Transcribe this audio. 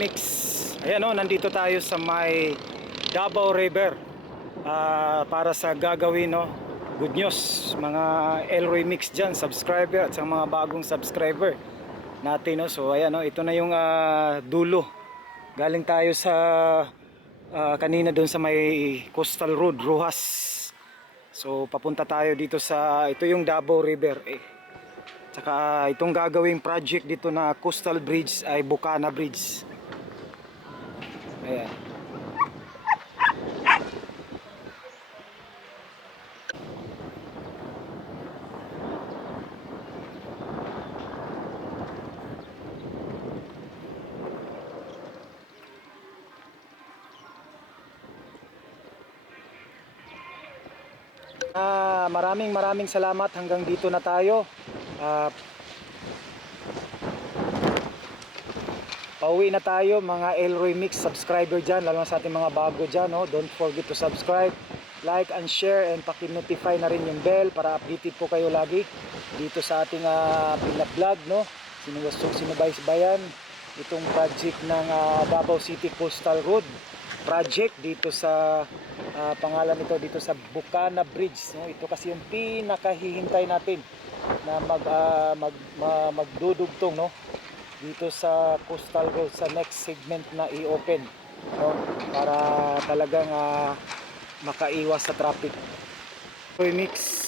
Mix. Ayan o, nandito tayo sa may Davao River para sa gagawin, no? Good news mga Elroy Mix dyan, subscriber at sa mga bagong subscriber natin, no? So ayan, no? Ito na yung dulo. Galing tayo sa kanina doon sa may Coastal Road, Rojas. So papunta tayo dito sa, ito yung Davao River Tsaka itong gagawing project dito na Coastal Bridge ay Bukana Bridge. Ayan. Maraming salamat, hanggang dito na tayo. Pauwi na tayo mga Elroy Mix subscriber dyan, lalo na sa ating mga bago dyan, no? Don't forget to subscribe, like and share, and paki-notify na rin yung bell para updated po kayo lagi dito sa ating vlog, no? Sinugastong sinubaysbayan itong project ng Davao City Coastal Road project dito sa pangalan nito dito sa Bukana Bridge, no? Ito kasi yung pinakahihintay natin na magdudugtong, no? Dito sa Coastal Road sa next segment na i-open, no? Para talagang makaiwas sa traffic. Mix